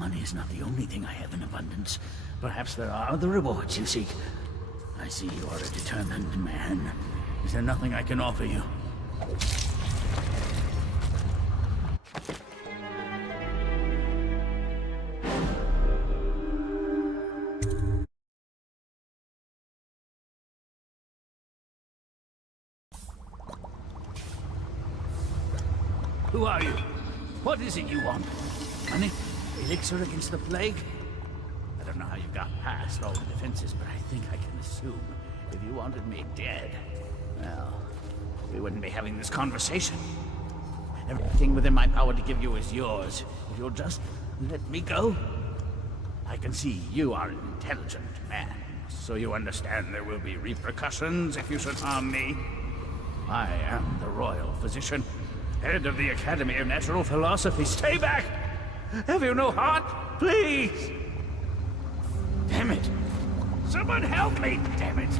money is not the only thing I have in abundance. Perhaps there are other rewards you seek. I see you are a determined man. Is there nothing I can offer you? Who are you? What is it you want? Money? Elixir against the plague? I don't know how you got past all the defenses, but I think I can assume if you wanted me dead, well, we wouldn't be having this conversation. Everything within my power to give you is yours. If you'll just let me go. I can see you are an intelligent man, so you understand there will be repercussions if you should harm me. I am the royal physician, head of the Academy of Natural Philosophy. Stay back! Have you no heart? Please! Damn it! Someone help me! Damn it!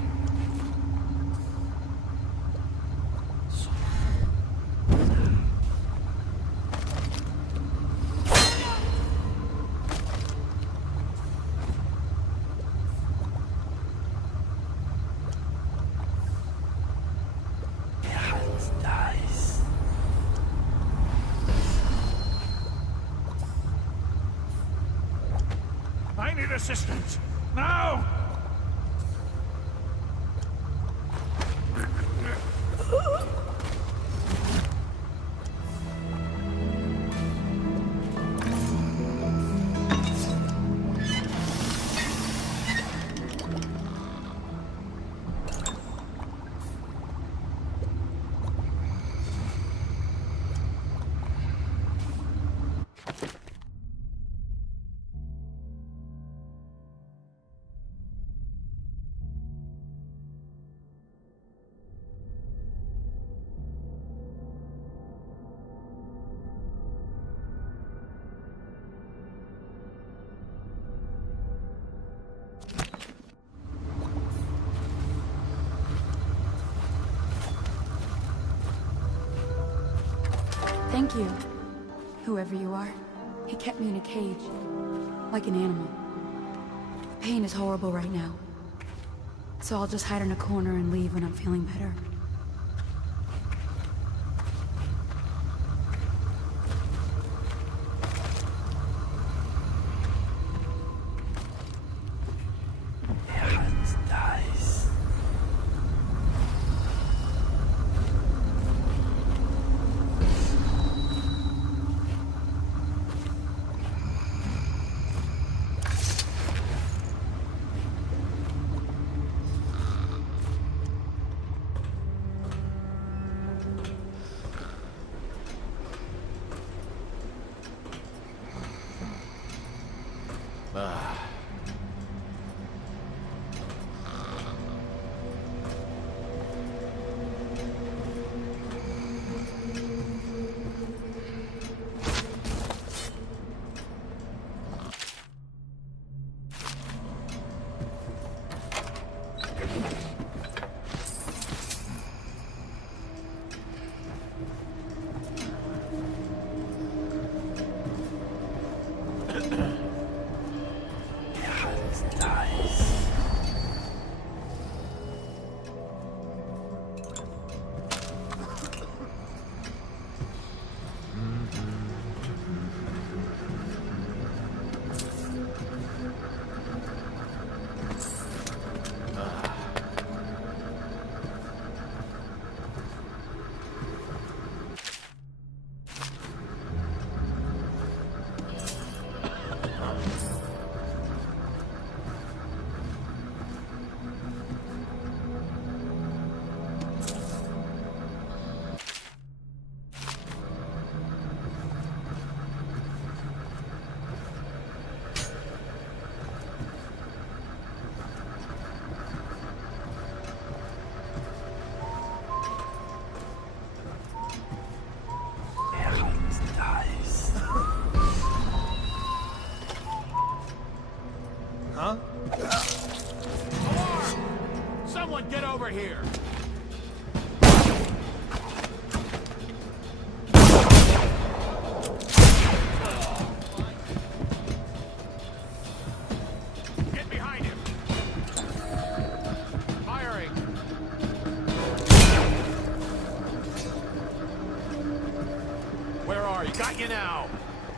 I need assistance! Now! Thank you, whoever you are. He kept me in a cage, like an animal. The pain is horrible right now, so I'll just hide in a corner and leave when I'm feeling better. Huh? Alarm! Someone get over here! Got you now!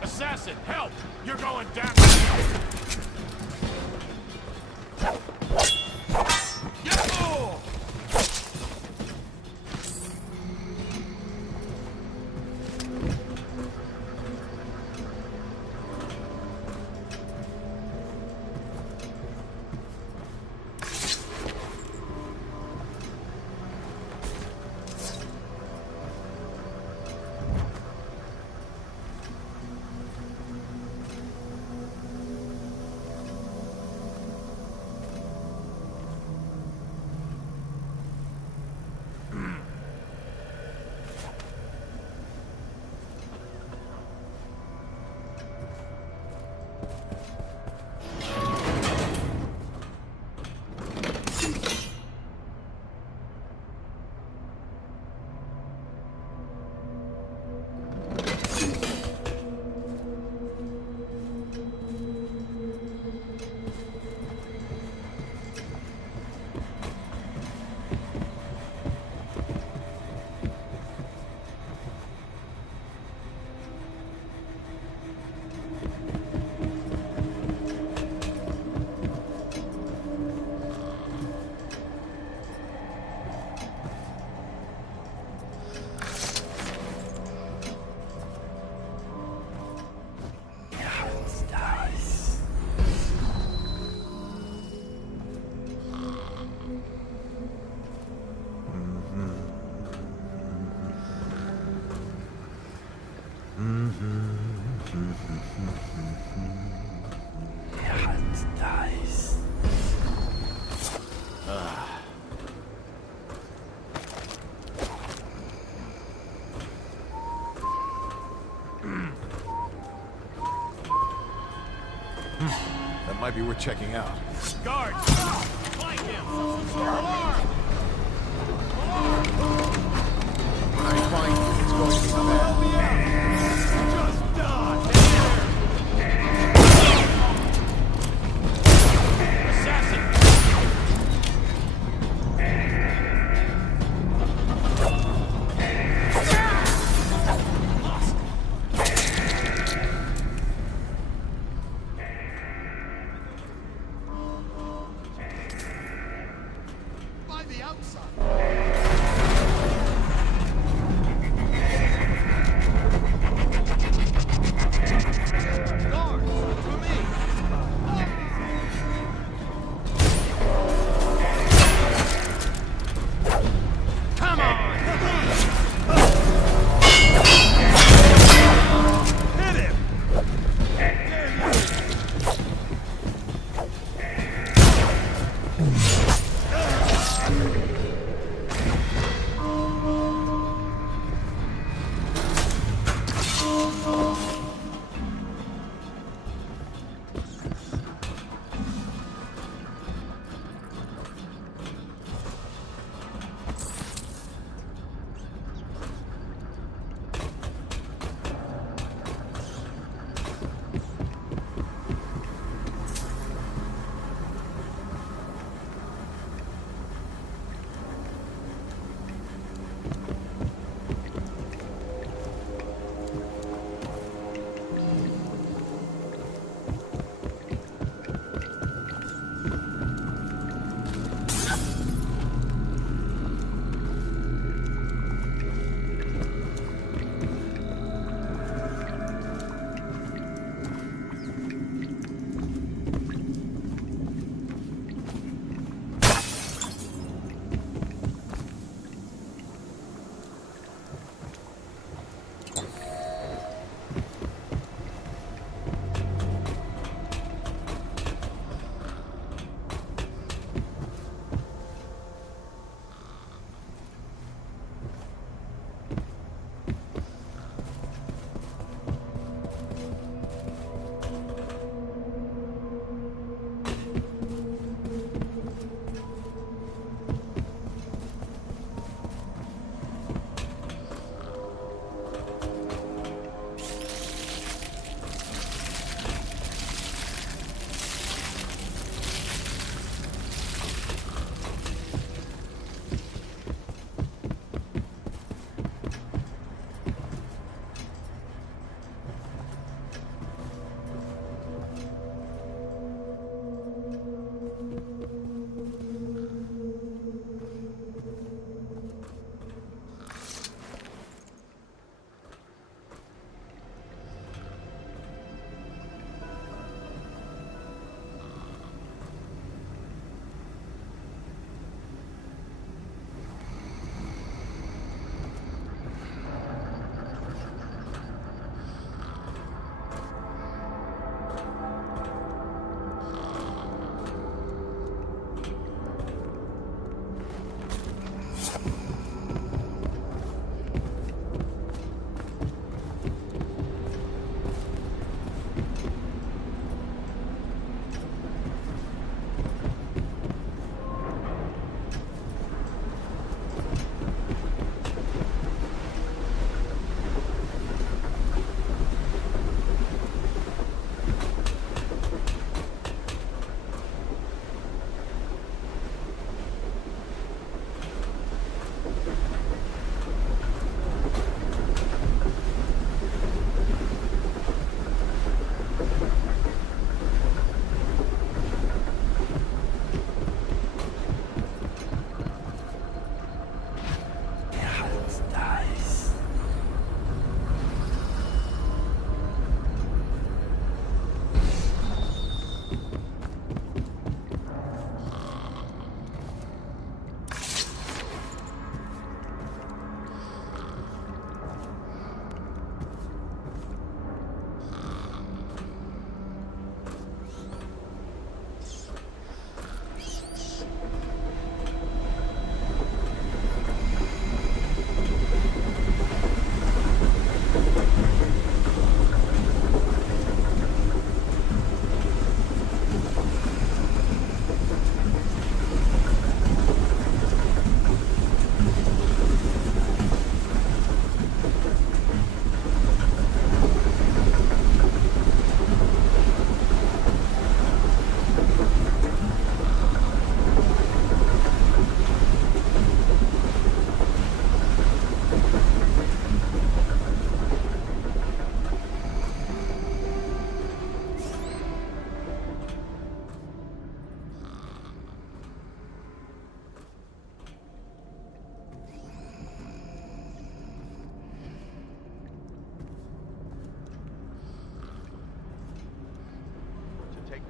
Assassin, help! You're going down! Yo! That might be worth checking out. Guards! Flank him! Alarm! I find it's going to be bad. Just die! Assassin! By the outside.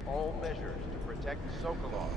all measures to protect Sokolov.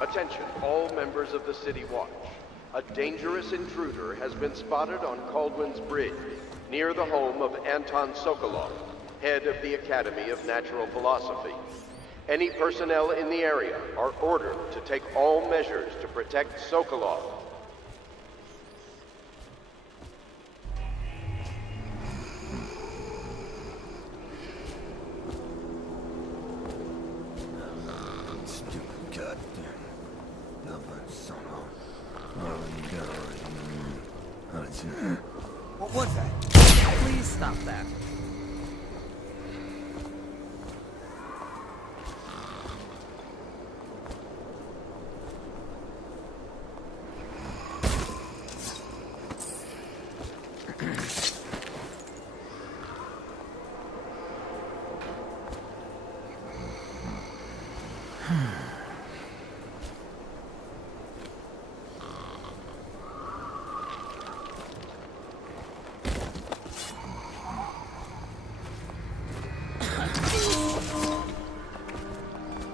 Attention, all members of the City Watch. A dangerous intruder has been spotted on Caldwin's Bridge, near the home of Anton Sokolov, head of the Academy of Natural Philosophy. Any personnel in the area are ordered to take all measures to protect Sokolov. What was that? Please stop that.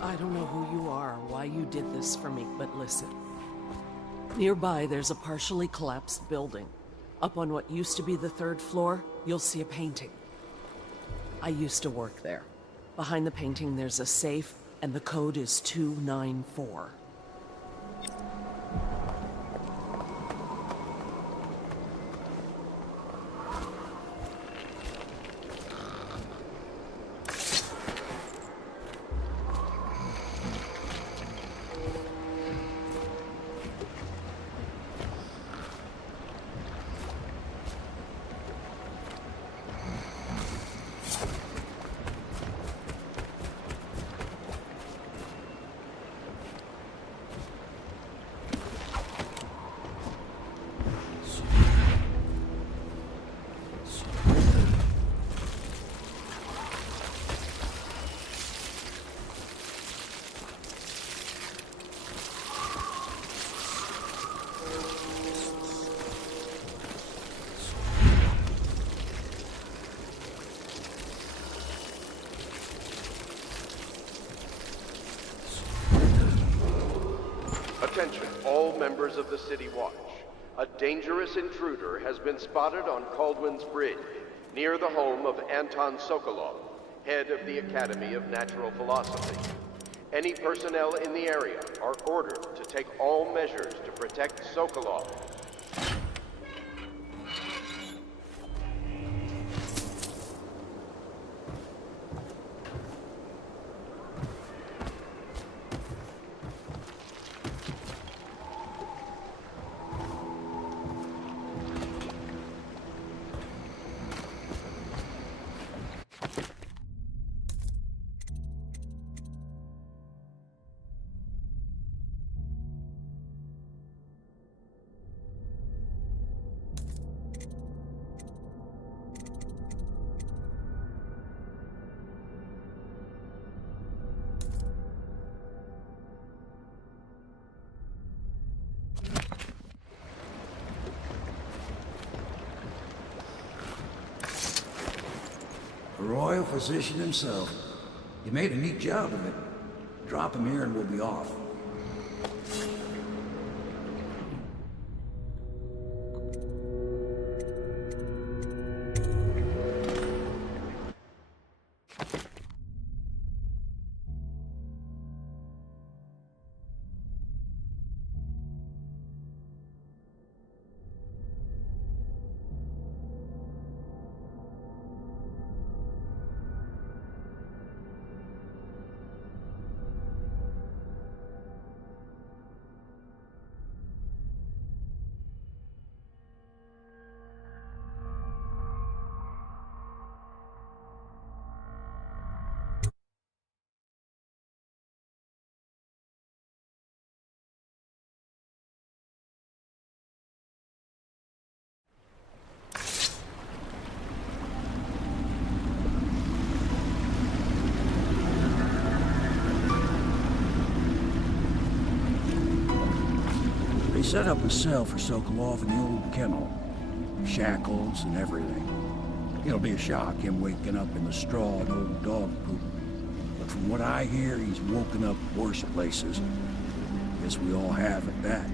I don't know who you are or why you did this for me, but listen. Nearby, there's a partially collapsed building. Up on what used to be the 3rd floor, you'll see a painting. I used to work there. Behind the painting, there's a safe, and the code is 294. Attention, all members of the City Watch. A dangerous intruder has been spotted on Caldwin's Bridge, near the home of Anton Sokolov, head of the Academy of Natural Philosophy. Any personnel in the area are ordered to take all measures to protect Sokolov. The royal physician himself. You made a neat job of it. Drop him here and we'll be off. They set up a cell for Sokolov in the old kennel. Shackles and everything. It'll be a shock, him waking up in the straw and old dog poop. But from what I hear, he's woken up worse places. Guess we all have at that.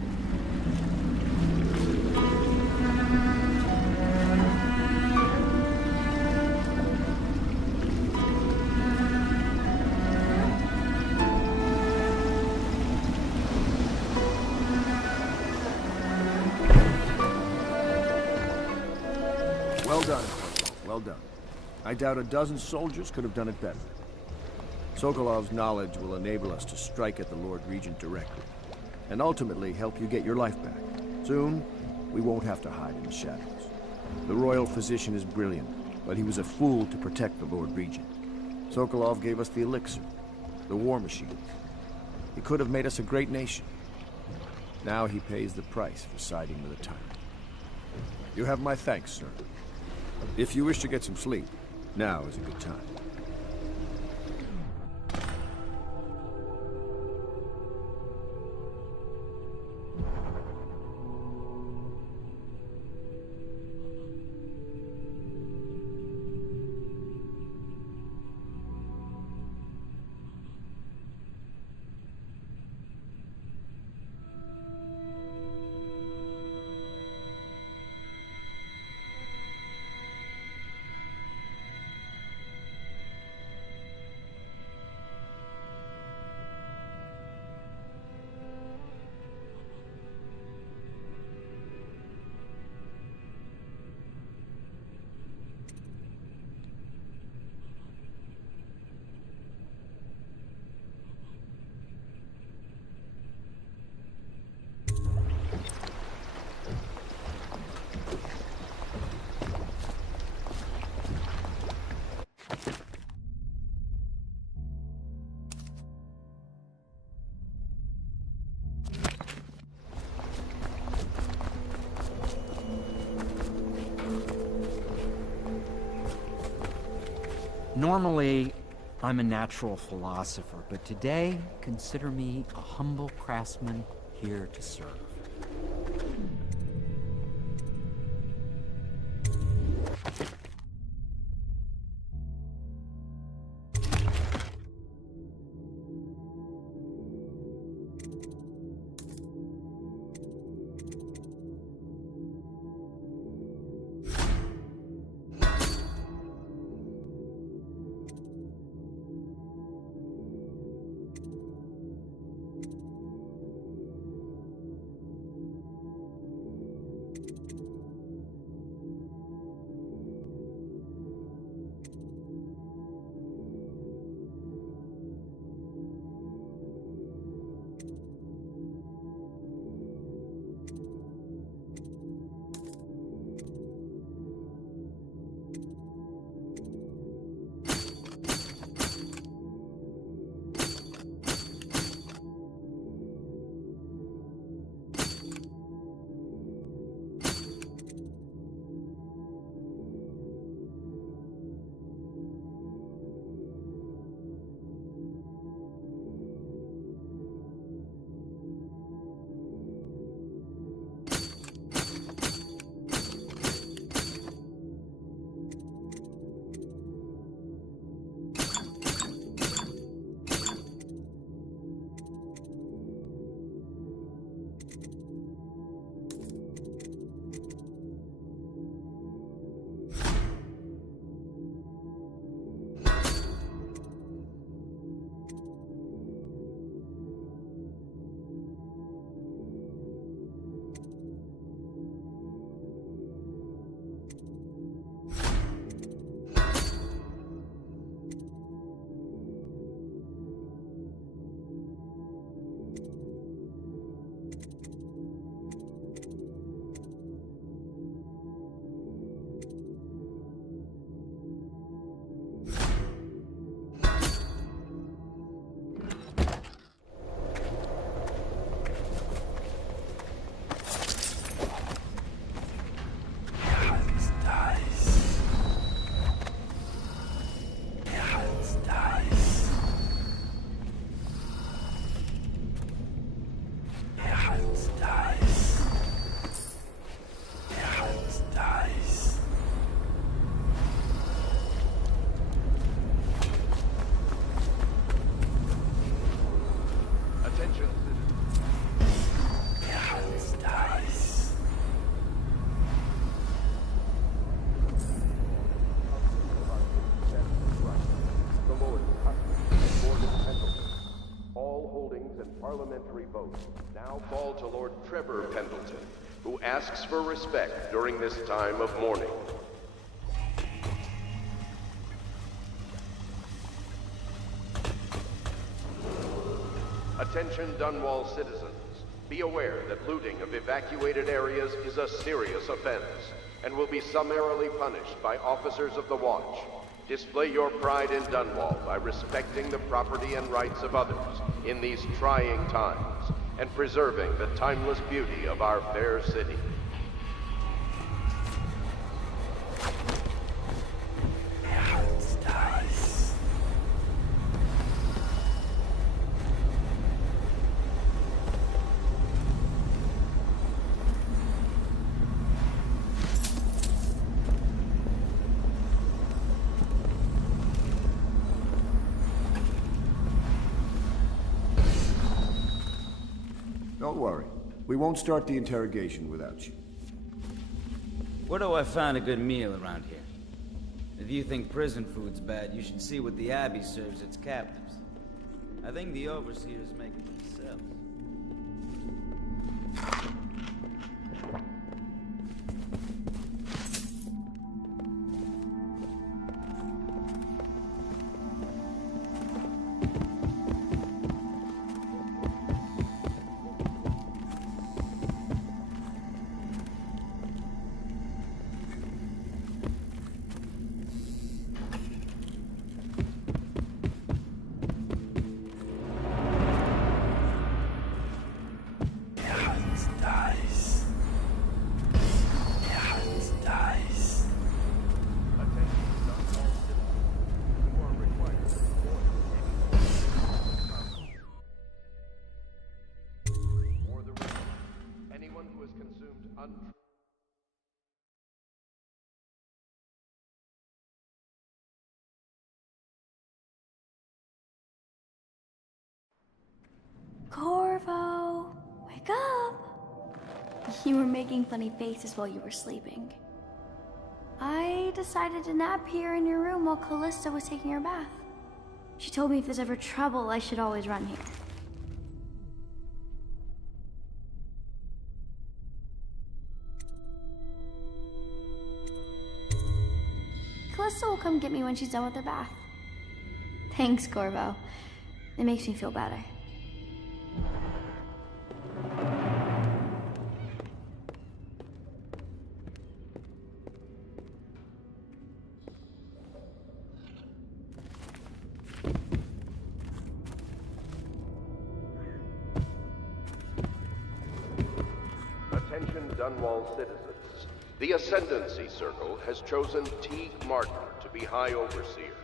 Well done, well done. I doubt a dozen soldiers could have done it better. Sokolov's knowledge will enable us to strike at the Lord Regent directly, and ultimately help you get your life back. Soon, we won't have to hide in the shadows. The royal physician is brilliant, but he was a fool to protect the Lord Regent. Sokolov gave us the elixir, the war machines. He could have made us a great nation. Now he pays the price for siding with a tyrant. You have my thanks, sir. If you wish to get some sleep, now is a good time. Normally, I'm a natural philosopher, but today, consider me a humble craftsman here to serve. parliamentary vote now fall to Lord Trevor Pendleton, who asks for respect during this time of mourning. Attention Dunwall citizens. Be aware that looting of evacuated areas is a serious offense and will be summarily punished by officers of the Watch. Display your pride in Dunwall by respecting the property and rights of others in these trying times and preserving the timeless beauty of our fair city. Don't worry. We won't start the interrogation without you. Where do I find a good meal around here? If you think prison food's bad, you should see what the Abbey serves its captives. I think the overseers make it themselves. Corvo, wake up! You were making funny faces while you were sleeping. I decided to nap here in your room while Callista was taking her bath. She told me if there's ever trouble, I should always run here. Callista will come get me when she's done with her bath. Thanks, Corvo. It makes me feel better. Attention Dunwall citizens. The Ascendancy Circle has chosen Teague Martin to be High Overseer.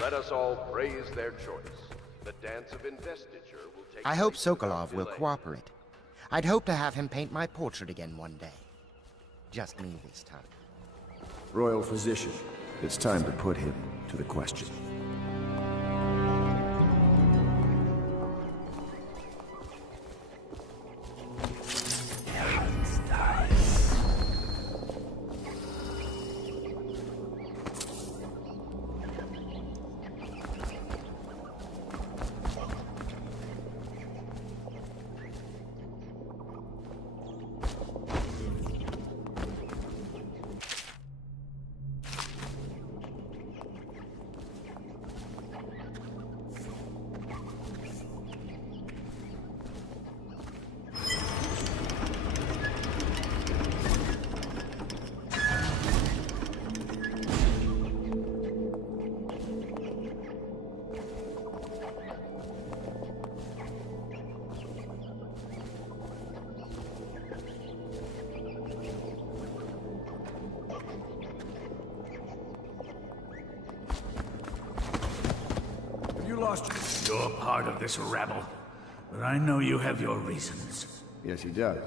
Let us all praise their choice. The dance of investiture will take I hope place Sokolov without will delay. cooperate. I'd hope to have him paint my portrait again one day. Just me this time. Royal Physician, it's time to put him to the question. You're part of this rabble, but I know you have your reasons. Yes, he does.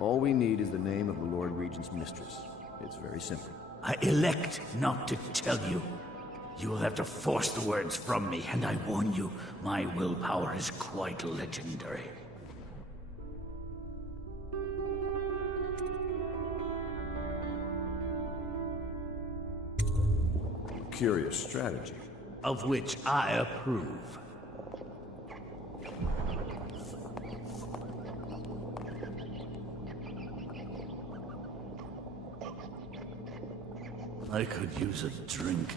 All we need is the name of the Lord Regent's mistress. It's very simple. I elect not to tell you. You will have to force the words from me, and I warn you, my willpower is quite legendary. Curious strategy. Of which I approve. I could use a drink.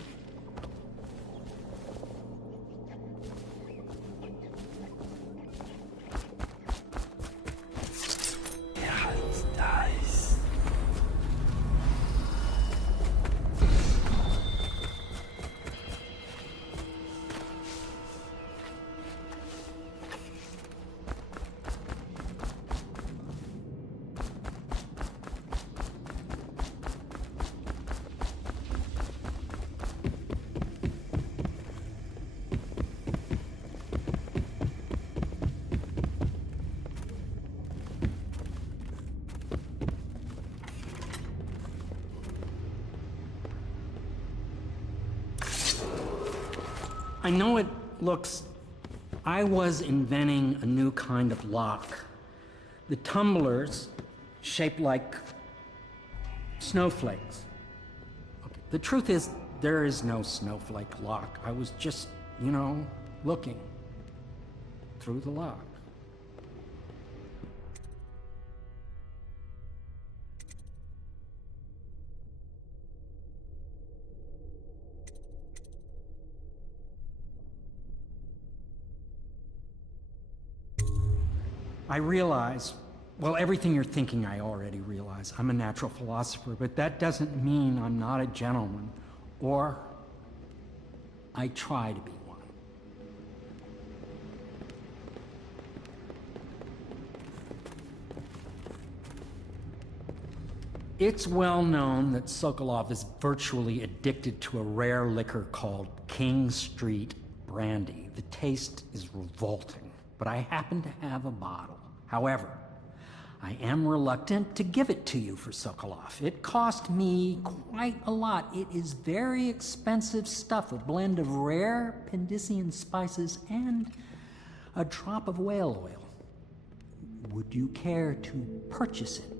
Yeah, it's nice. I know it looks... I was inventing a new kind of lock. The tumblers shaped like snowflakes. Okay. The truth is, there is no snowflake lock. I was just, you know, looking through the lock. I realize, well, everything you're thinking I already realize. I'm a natural philosopher, but that doesn't mean I'm not a gentleman, or I try to be one. It's well known that Sokolov is virtually addicted to a rare liquor called King Street Brandy. The taste is revolting, but I happen to have a bottle. However, I am reluctant to give it to you for Sokolov. It cost me quite a lot. It is very expensive stuff, a blend of rare Pendician spices and a drop of whale oil. Would you care to purchase it?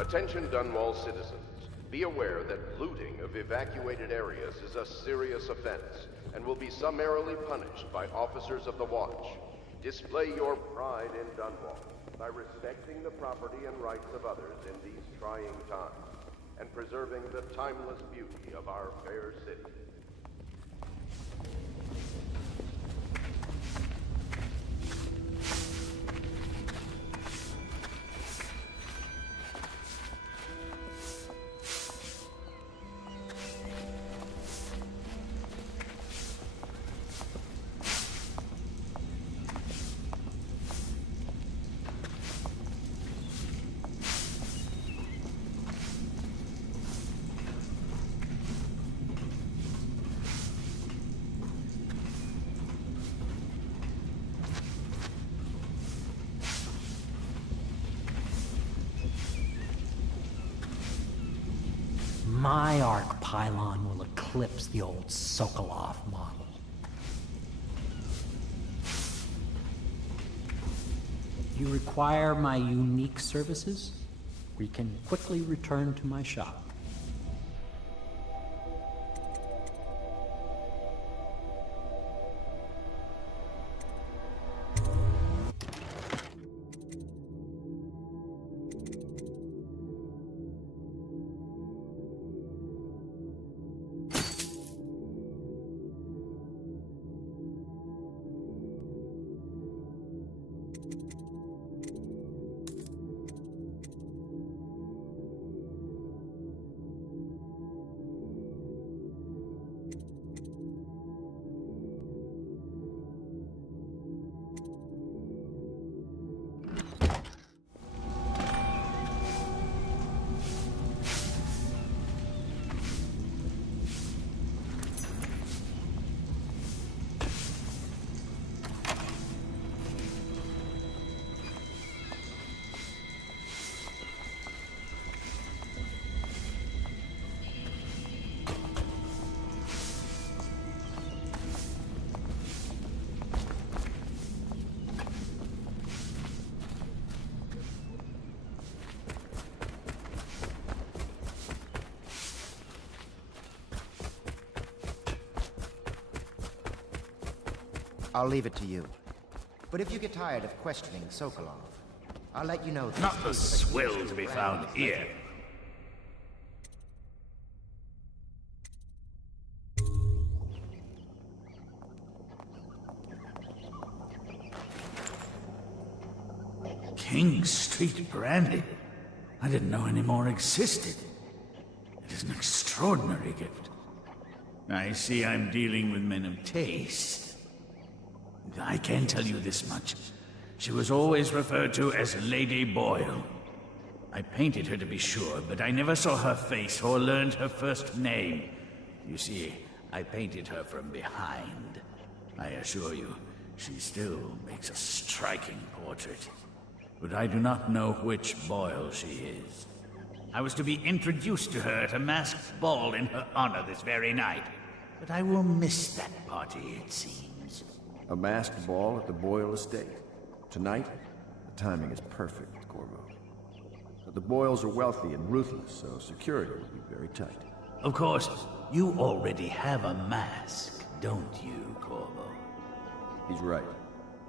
Attention Dunwall citizens. Be aware that looting of evacuated areas is a serious offense and will be summarily punished by officers of the Watch. Display your pride in Dunwall by respecting the property and rights of others in these trying times and preserving the timeless beauty of our fair city. My arc pylon will eclipse the old Sokolov model. You require my unique services? We can quickly return to my shop. I'll leave it to you. But if you get tired of questioning Sokolov, I'll let you know... Not the swill to be found here. King Street brandy? I didn't know any more existed. It is an extraordinary gift. I see I'm dealing with men of taste. I can tell you this much. She was always referred to as Lady Boyle. I painted her to be sure, but I never saw her face or learned her first name. You see, I painted her from behind. I assure you, she still makes a striking portrait. But I do not know which Boyle she is. I was to be introduced to her at a masked ball in her honor this very night. But I will miss that party, it seems. A masked ball at the Boyle estate. Tonight, the timing is perfect, Corvo. But the Boyles are wealthy and ruthless, so security will be very tight. Of course, you already have a mask, don't you, Corvo? He's right.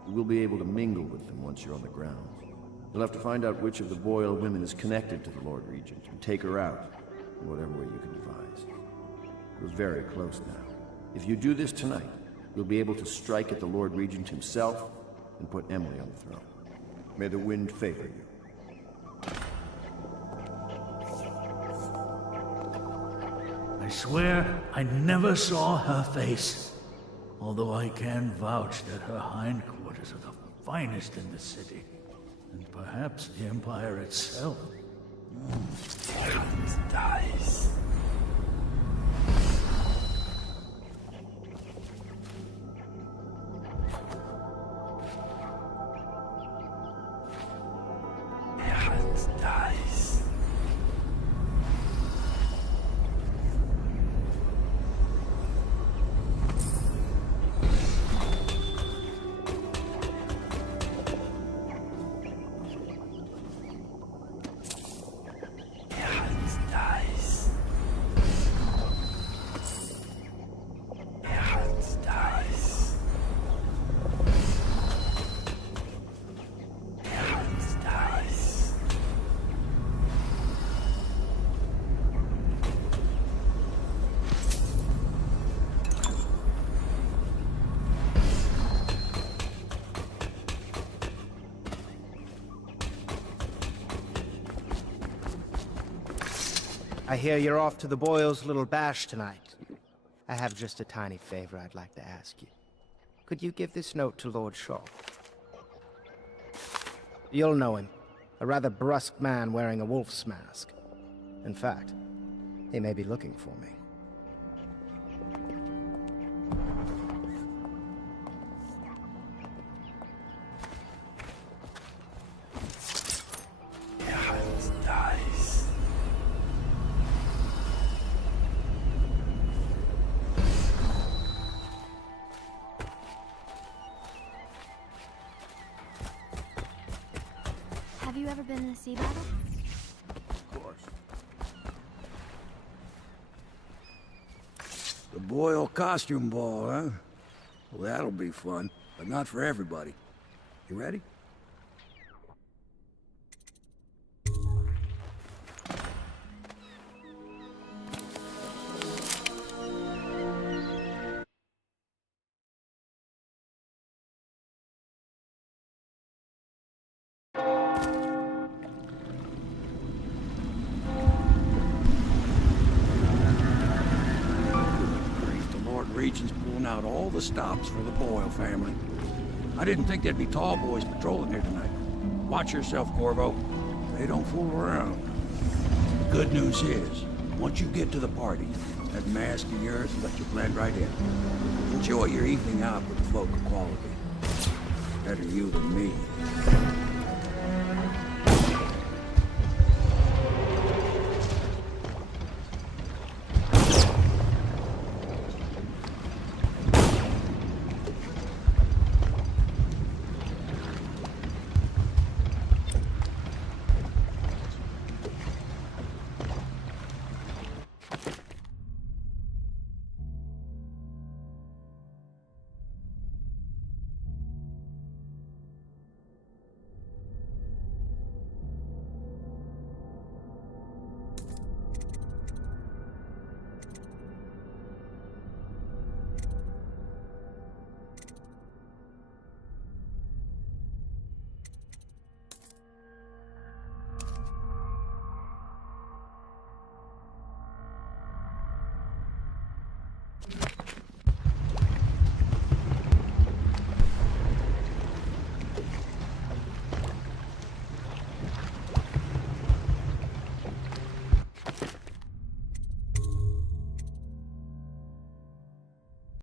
You will be able to mingle with them once you're on the ground. You'll have to find out which of the Boyle women is connected to the Lord Regent and take her out in whatever way you can devise. We're very close now. If you do this tonight, you'll be able to strike at the Lord Regent himself and put Emily on the throne. May the wind favor you. I swear I never saw her face, although I can vouch that her hindquarters are the finest in the city. And perhaps the Empire itself. Dies. Dies. I hear you're off to the Boyles' little bash tonight. I have just a tiny favor I'd like to ask you. Could you give this note to Lord Shaw? You'll know him. A rather brusque man wearing a wolf's mask. In fact, he may be looking for me. Have you ever been in a sea battle? Of course. The Boyle costume ball, huh? Well, that'll be fun, but not for everybody. You ready? Regent's pulling out all the stops for the Boyle family. I didn't think there'd be tall boys patrolling here tonight. Watch yourself, Corvo. They don't fool around. The good news is, once you get to the party, that mask of yours will let you blend right in. Enjoy your evening out with the folk of quality. Better you than me.